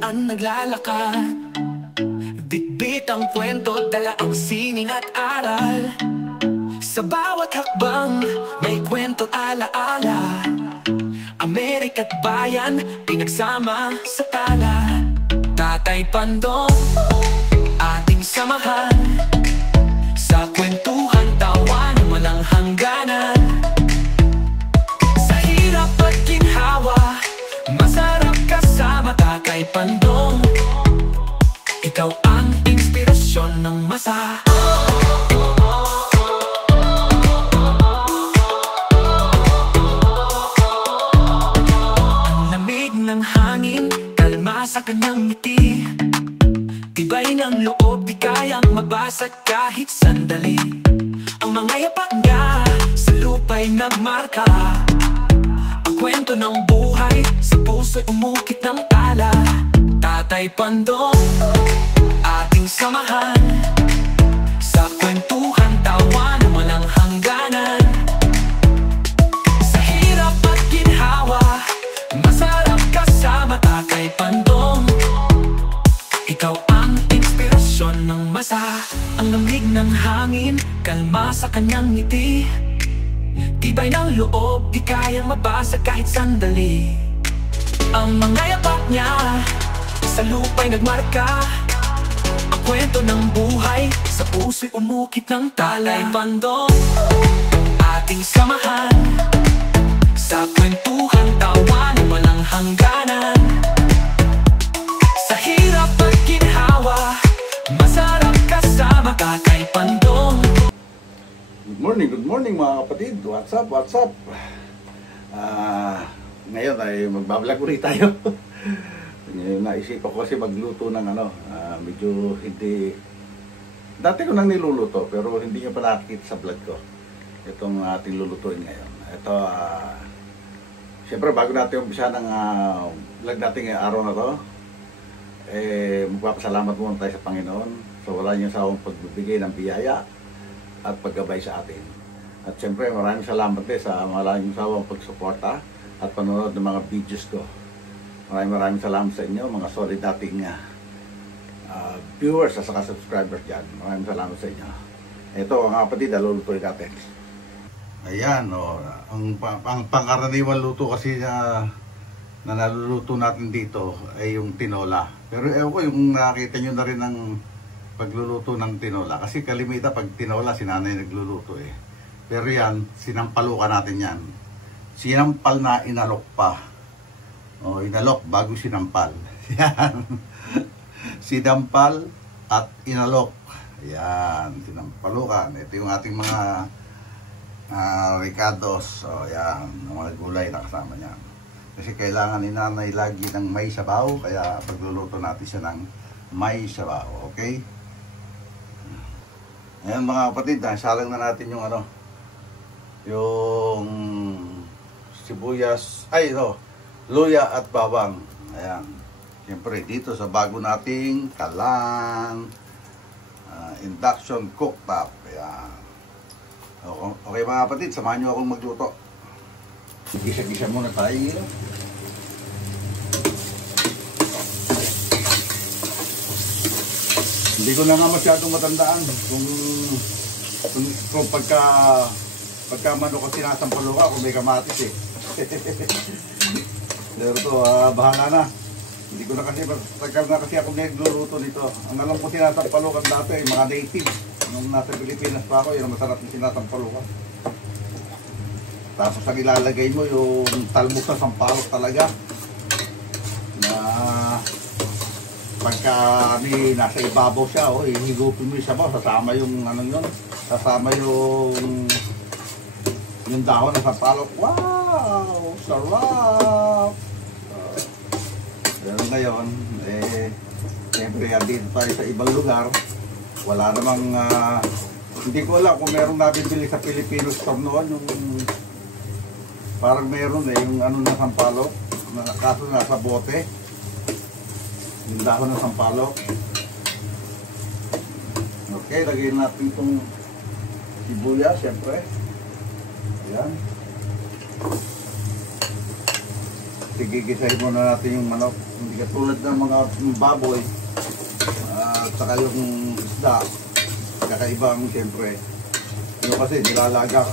saan naglalakad. Bitbit ang kwento, dala ang sining at aral. Sa bawat hakbang, may kwento alaala. Amerika't bayan, pinagsama sa tala. Tatay Pandong, ating samahan. Sa kwentuhan, tawanan, walang hangganan. Sa hirap at ginhawa, masarap kasama Tatay Pandong. Ikaw ang inspirasyon ng masa. Ang lamig ng hangin, kalma sa kanyang ngiti. Tibay ng loob, di kayang mabasag kahit sandali. Ang mga yapak niya sa lupa'y nagmarka. Ang kwento ng buhay sa puso'y umukit ng tala. Tatay Pandong, ating samahan. Sa kwentuhan, tawanan, walang hangganan. Sa hirap at ginhawa, masarap kasama Tatay Pandong. Ikaw ang inspirasyon ng masa. Ang lamig ng hangin, kalma sa kanyang ngiti. Tibay ng loob, di kayang mabasag kahit sandali. Ang mga yapak niya sa lupa'y nagmarka. Ang kwento ng buhay sa puso'y umukit ng tala. Tatay Pandong, ating samahan. Sa kwentuhan, tawanan, walang hangganan. Sa hirap at ginhawa, masarap kasama Tatay Pandong. Good morning mga kapatid. What's up, what's up? Ngayon ay magbablog ulit tayo. Naisipan ko kasi magluto ng medyo hindi, dati ko nang niluluto pero hindi nyo pa nakikita sa vlog ko itong ating lulutuin ngayon. Ito, syempre bago natin umpisa ng vlog natin ngayong araw na to, magpapasalamat muna tayo sa Panginoon sa wala niyang sawang pagbibigay ng biyaya at paggabay sa atin. At syempre maraming salamat din sa wala niyang sawang pagsuporta at panonood ng mga videos ko. Maraming salamat sa inyo, mga solid dating viewers at saka subscribers dyan. Maraming salamat sa inyo. Ito, mga kapatid, lulutuin natin. Ayan, ang pangkaraniwan luto kasi na naluluto natin dito ay yung tinola. Pero ewan ko, yung nakita nyo na rin ng pagluluto ng tinola. Kasi kalimita pag tinola, si nanay nagluluto eh. Pero yan, sinampalukan natin yan. Sinampal na inalok pa. Inalok bago sinampal. Yan. Sinampal at inalok. Yan. Sinampalukan. Ito yung ating mga ricados. Yan. Mga gulay na kasama niyan. Kasi kailangan ni nanay lagi ng may sabaw. Kaya pagluluto natin siya ng may sabaw. Okay? Ayan mga kapatid. Salang na natin yung yung sibuyas. Luya at bawang. Ayan. Siyempre dito sa bago nating kalang induction cooktop. Ayan. Okay mga kapatid, samahan nyo akong magluto. Gisa-gisa muna tayo. Hindi ko na nga masyadong matandaan kung pagka manok ko sinasampalo ka kung may kamatis eh. Pero ito, bahala na. Hindi ko na kasi, tagal na kasi ako nagluluto nito. Ang alam ko sinasampalukan dati, mga native. Nung nasa Pilipinas pa ako, yun ang masarap na sinasampalukan. Tapos ang ilalagay mo yung talbos na sampalok talaga. Na pagka nasa ibabaw siya, hihigupin mo yung sabaw, sasama yung yun. Sasama yung dahon ng sampalok. Wow! Sarap! Pero ngayon, siyempre dito tayo sa ibang lugar, wala namang, hindi ko alam kung meron nabibili sa Filipino store noon, yung parang meron yung na sampalok, kaso nasa bote, yung dahon ng sampalok. Okay, lagyan natin itong sibuyas, siyempre. Ayan. Gigisahin muna natin yung manok. Hindi katulad ng mga baboy at saka yung isda. Kakaibang siyempre. Yung kasi nilalaga.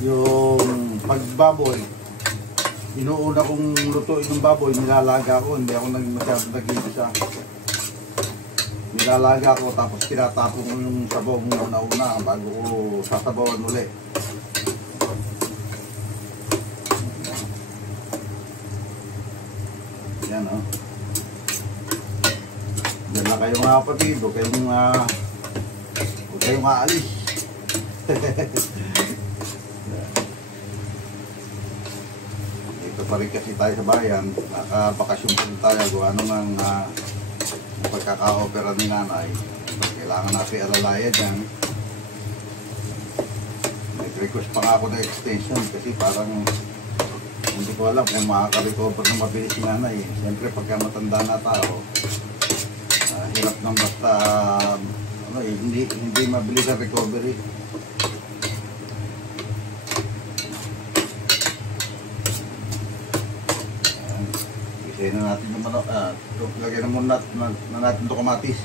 Yung pagbaboy, inuuna kong lutuin ng baboy, nilalaga ko. Hindi ako masyadong nag-igisa. Nilalaga ko tapos tinatapon ko yung sabaw muna bago ko sasabawan ulit. Yan o. Diyan na kayo mga kapatid. Huwag kayong aalis. Dito pa rin kasi tayo sa bayan. Nakabakasyon pa rin tayo. Gawa naman pagkaka-opera ni nanay. Kailangan natin alalayan yan. Nag-request pa nga ako ng extension kasi parang hindi ko alam kung makaka-recover ng mabilis si nanay. Siyempre pagka matanda na tao, hirap nang basta hindi mabilis ang recovery. Isayin na natin yung manok. Lagyan na muna natin ito kamatis.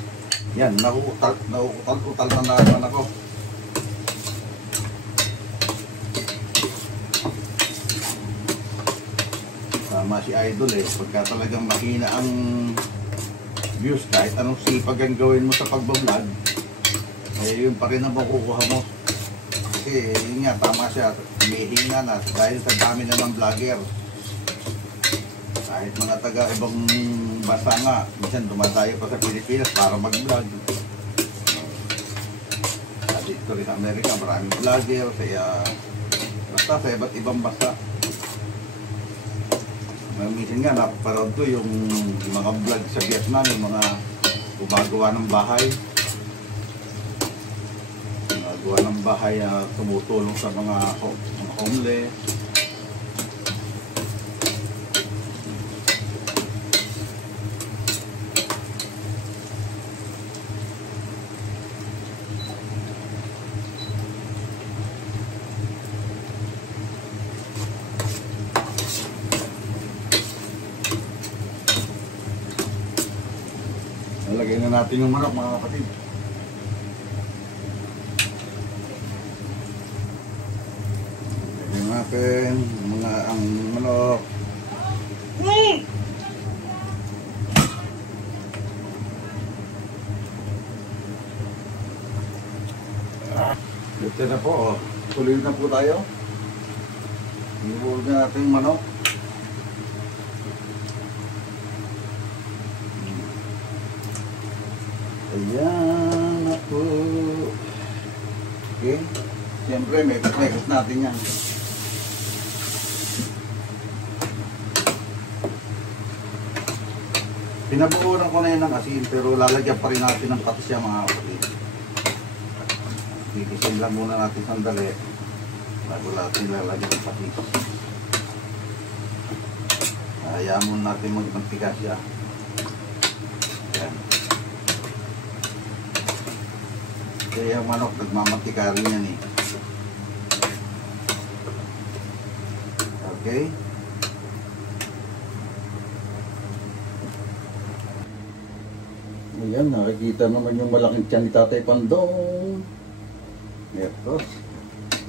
Yan, nauutal na naman ako. Tama si Idol pagka talagang mahina ang views, kahit anong sipag ang gawin mo sa pagbablog, yun pa rin ang makukuha mo. Kasi yun nga, tama siya, humihina na dahil sa dami na ng vlogger. Kahit mga taga ibang bansa nga, minsan dumadayo pa sa Pilipinas para mag-vlog. Dito rin sa Amerika, maraming vlogger, kaya basta sa iba't ibang bansa. Minsan nga, napaparod ko yung mga vlog sa Vietnam, yung mga gumagawa ng bahay. Gumagawa ng bahay na tumutulong sa mga homeless. Lagyan na natin yung manok mga kapatid. Lagyan natin ang manok. Ito na po. Tuloy na po tayo. Inuhulog na natin yung manok. Ayan na po. Okay. Siyempre, mekos natin yan. Pinabuuran ko na yan ng asin, pero lalagyan pa rin natin ng patis yan mga kapatid. Tikisin lang muna natin sandali bago natin lalagyan ng patis. Hayaan muna natin magmantika siya. Ayan. Kaya yung manok, nagmamantika rin yan eh. Okay. Ayan, nakikita naman yung malaking tiyan ni Tatay Pandong. Ito.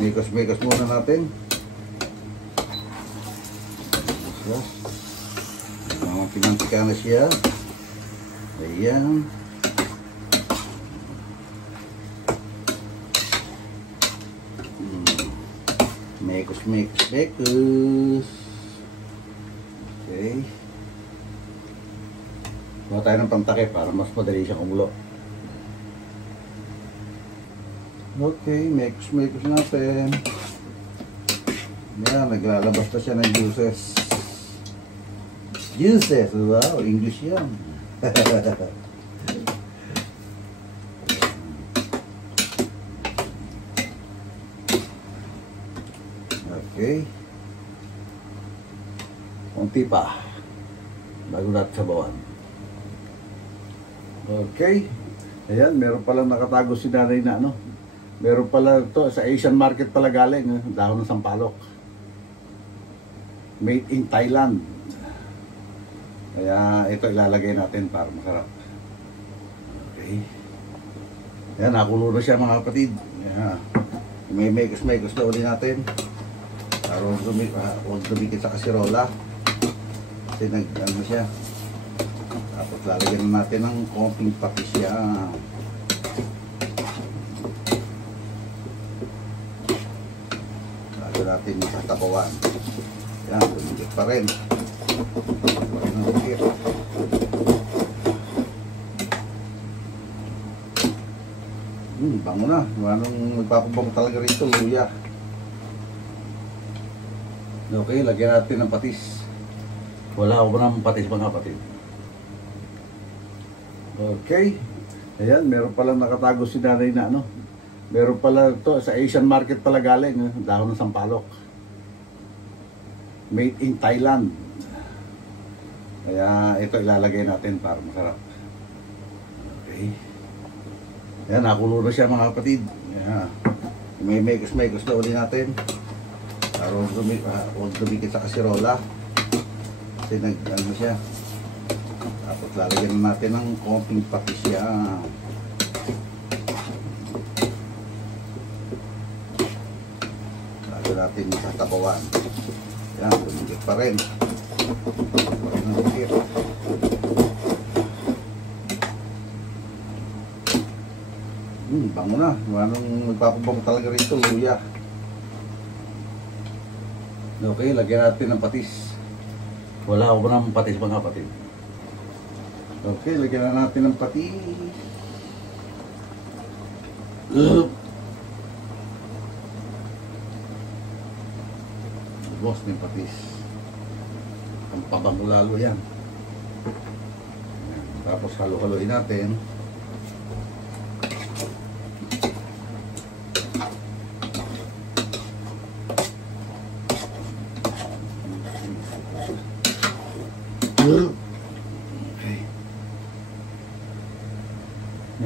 Mikos-mikos muna natin. Ito. Pinantika na siya. Ayan. Mekos. Okay. Kuha tayo ng pantake para mas madali siyang kumulo. Okay, mekos natin. Yan, naglalabas na siya ng juices. Juices! Wow, English yan. Okay. Kunti pa. Bago natin sabawan. Okay. Ayan, meron palang nakatago si nanay na ano. Meron pala to sa Asian market pala galing. Dahon ng sampalok. Made in Thailand. Kaya ito ilalagay natin para masarap. Okay. Yan, nakulo na siya mga kapatid. Yan. May mekos na uli natin. Para huwag dumikit sa kasirola. Kasi nag-ano siya. Tapos lalagyan na natin ng konting patis siya. Lalagyan natin sa tabawan. Yan, dumikit pa rin. Dumikit. Bango na. Anong magpapabango talaga rito, luya. Okay, lagyan natin ng patis. Wala ako ng patis mga kapatid. Okay. Ayan, meron palang nakatago si nanay na ano. Meron pala to sa Asian market pala galing. Dahon ng sampalok. Made in Thailand. Kaya ito ilalagay natin para masarap. Okay. Yan, nakulo na siya mga kapatid. Yan. May mekos na uli natin. Para huwag dumikit sa kasirola. Kasi nag-ano siya. Tapos lalagyan na natin ng konting patis siya. Lalagyan natin sa tabawan. Yan, dumikit pa rin. Dumikit. Bango na. Anong magpapabango talaga rito, luya. Okay, lagyan natin ng patis. Wala ako ng patis mga kapatid. Okay, lagyan na natin ng patis. Boss ng patis. Ang pabango lalo yan. Tapos halo-haloin natin. Okay.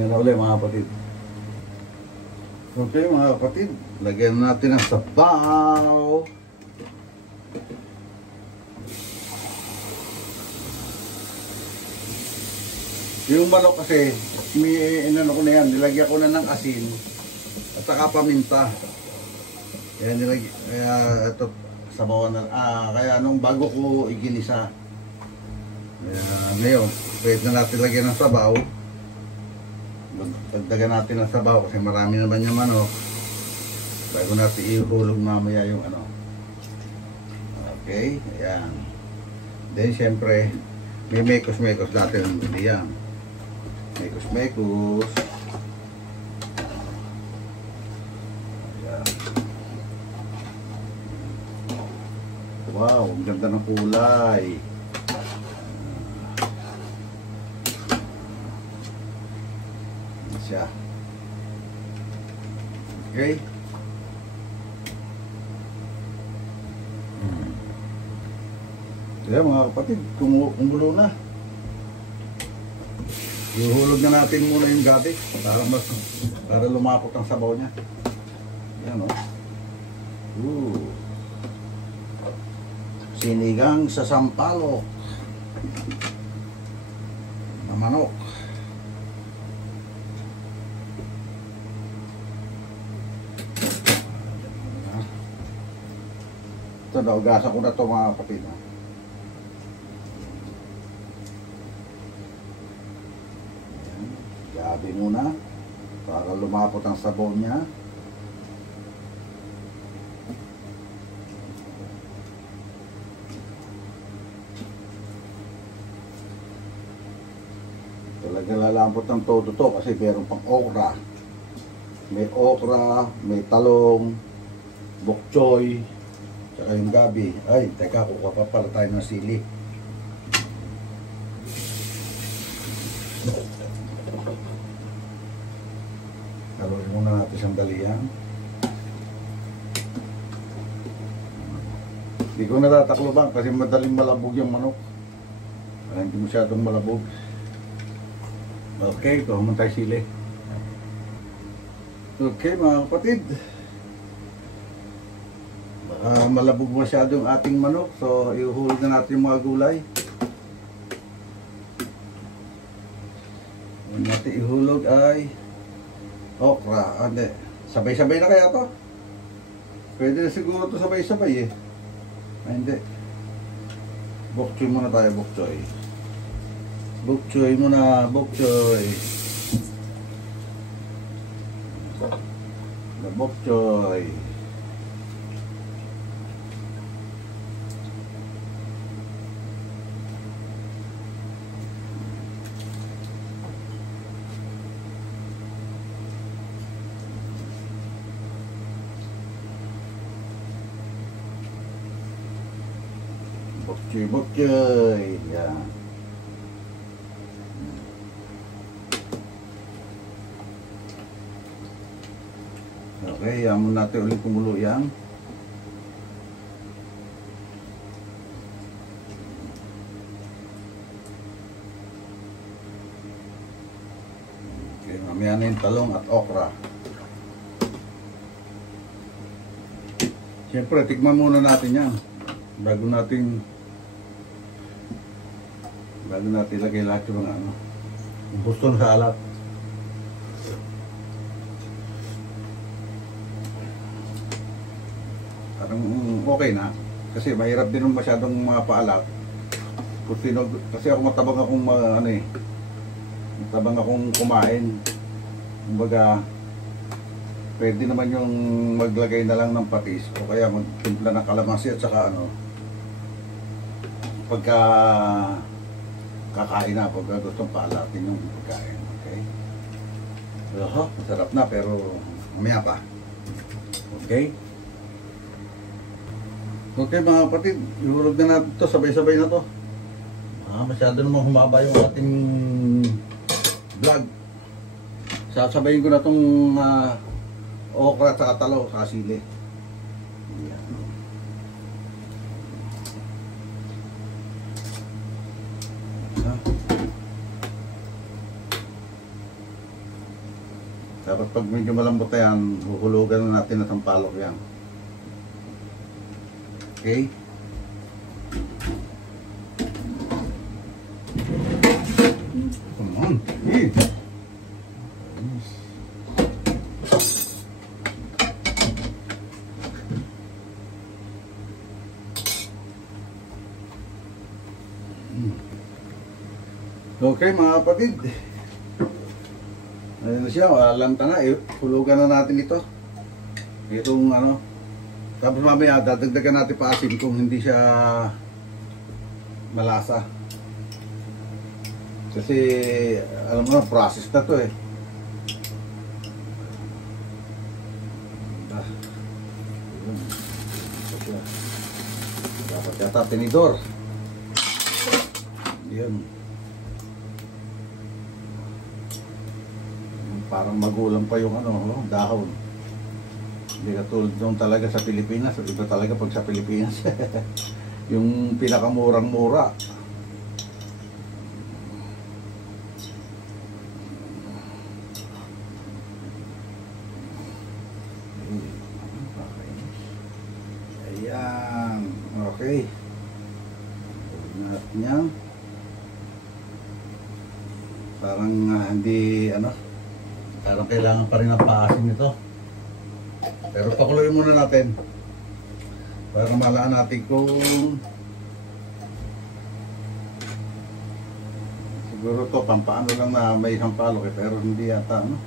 Yan na ulit mga kapatid. Okay mga kapatid, lagyan natin ng sabaw. Yung manok kasi, inano ko na yan, nilagyan ko na ng asin at saka paminta. Kaya ito sabawan na, kaya nung bago ko iginisa. Ngayon, pwede na natin lagyan ng sabaw. Dagdagan natin ng sabaw kasi marami naman yung manok. Bago natin ihulog mamaya yung ano. Okay, ayan. Then syempre, may mekos natin diyan. Mekos. Ayan. Wow, ang ganda ng kulay. Siya. Okay. Kaya mga kapatid, kumulo na. Ihulog na natin muna yung gabi para lumapot ang sabaw niya. Yan o. Sinigang sa sampalok na manok. Ito, naugasan ko na ito mga kapatid. Gabi muna para lumapot ang sabaw niya. Talaga lalambot ng todo to kasi meron pang okra. May okra, may talong, bok choy, tsaka yung gabi. Ay, teka, kukuha pa pala tayo ng sili. Haluin muna natin sandali yan. Hindi ko natatakloban kasi madaling malabog yung manok. Hindi masyadong malabog. Okay, kuha mo tayo sili. Okay mga kapatid. Malabog masyado yung ating manok. So, ihulog na natin yung mga gulay. okra. Ah, hindi. Sabay-sabay na kaya to? Pwede na siguro to sabay-sabay eh. Ay, hindi. Bok choy muna tayo, bok choy. Bok choy muna, bok choy. Bok choy. Bok choy. Yan. Okay, yaman natin ulit kumulo yan. Okay, mamaya na yung talong at okra. Siyempre, tikman muna natin yan. Bago natin lagay lahat yung mga ano. Gusto sa alat. Parang okay na. Kasi mahirap din masyadong mga paalat. Kasi ako matabang akong matabang akong kumain. Kumbaga, pwede naman yung maglagay na lang ng patis o kaya magtimpla ng kalamansi at saka ano, pagka kakain na, pagka gustong paalatin yung pagkain. Okay? Oho, masarap na pero mamaya pa. Okay? Okay mga kapatid, ihulog na natin ito, sabay-sabay na to. Masyado namang humaba yung ating vlog. Sasabayin ko na itong okra at talo sa sili. Yan. Dapat pag medyo malambot na yan, huhulugan na natin na sampalok yan. Okay? Come on. Eat. Okay mga kapatid. Ayun na siya, alanta na. Hulugan na natin ito. Itong ano. Tapos mamaya dadagdagan natin pa asin kung hindi siya malasa. Kasi alam mo na, process na to eh. Dapat yata tinidor. Yan. Parang magulang pa yung ano, dahon. Hindi katulad doon talaga sa Pilipinas. Iba talaga pag sa Pilipinas. Yung pinakamurang-mura. Ayan. Okay. Natin yan. Parang hindi ano. Parang kailangan pa rin ang paasin nito. Pero pakuluin muna natin para malaan natin kung siguro to pampaano lang na may sampalok eh, pero hindi yata ano.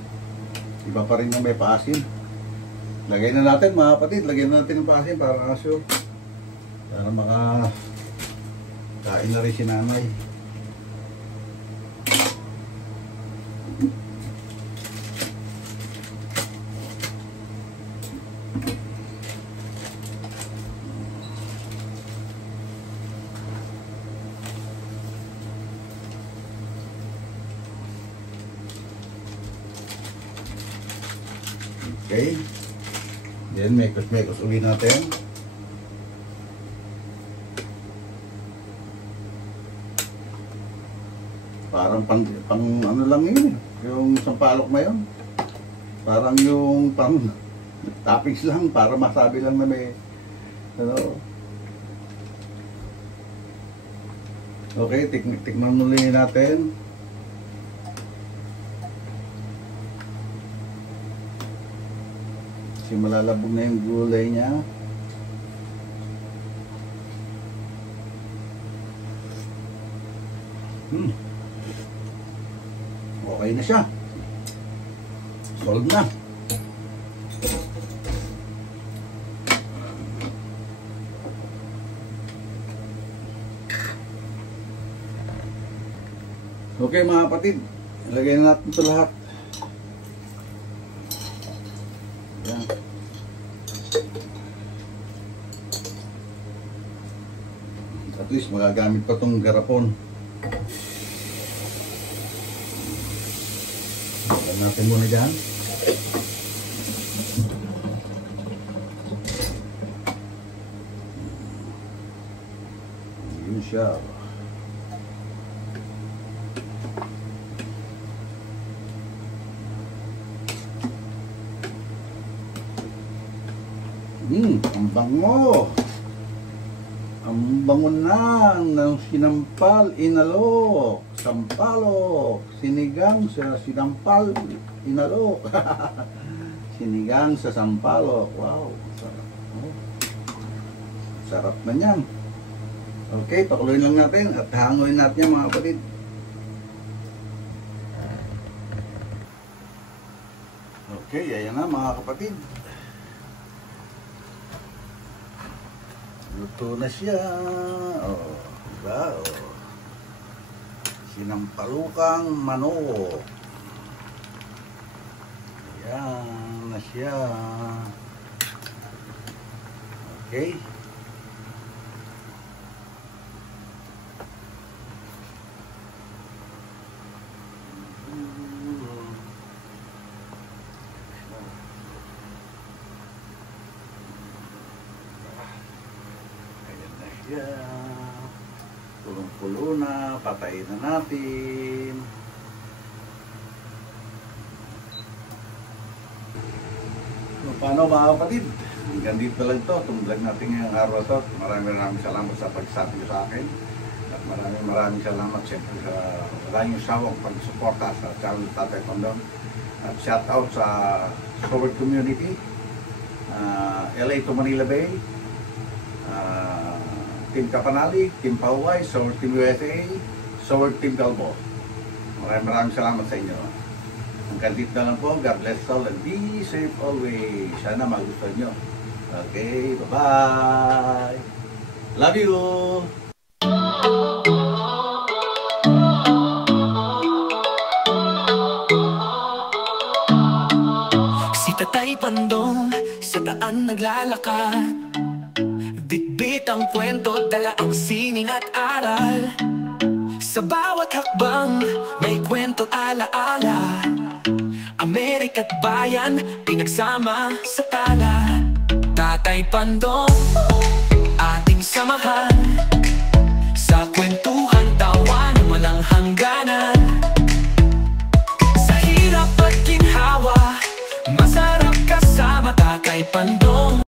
Iba pa rin yung may paasin. Lagay na natin mga kapatid, lagyan na natin ng paasin para sure. Para kain na rin si nanay. Okay. Then mekos-mekos ulit natin. Parang pang ano lang yun eh. Yung sampalok na yun. Parang yung pang toppings lang para masabi lang na may ano. Okay, tikman muli natin. Kasi malalabog na yung gulay niya. Okay na siya. Solve na. Okay mga kapatid, ilagay na natin ito lahat. Yan. At least magagamit pa itong garapon. Lagyan natin muna dyan. Yun siya. Ang bango. Ang bango na ng sinampal, inalok, sampalok, sinigang sa sinampal, inalok. Sinigang sa sampalok. Wow, sarap. Oh. Sarap na yan. Okay, pakuloy lang natin at hangoy natin yan mga kapatid. Okay, ayan na mga kapatid. Luto na siya. Oh, diba? Oh. Sinampalukang manok. Ayan na siya. Okay. Pulong-pulo na, patayin na natin. So, paano mga kapatid? Hanggang dito lang ito. Itong vlog natin ngayong araw ito. Maraming salamat sa pagsabi sa akin. At maraming salamat siyempre sa walang sawang pagsuporta sa channel Tatay Pandong. At shout out sa Sword Community, LA to Manila Bay, Team Kapanali, Team Pauway, Sword Team USA, Sword Team Calbo. Maraming salamat sa inyo. Hanggang dito na lang po. God bless all and be safe always. Sana magustuhan nyo. Okay, bye-bye. Love you! Si Tatay Pandong sa daan naglalakad, bitbit ang kwento, dala ang sining at aral. Sa bawat hakbang, may kwento alaala. Amerika't bayan, pinagsama sa tala. Tatay Pandong, ating sama.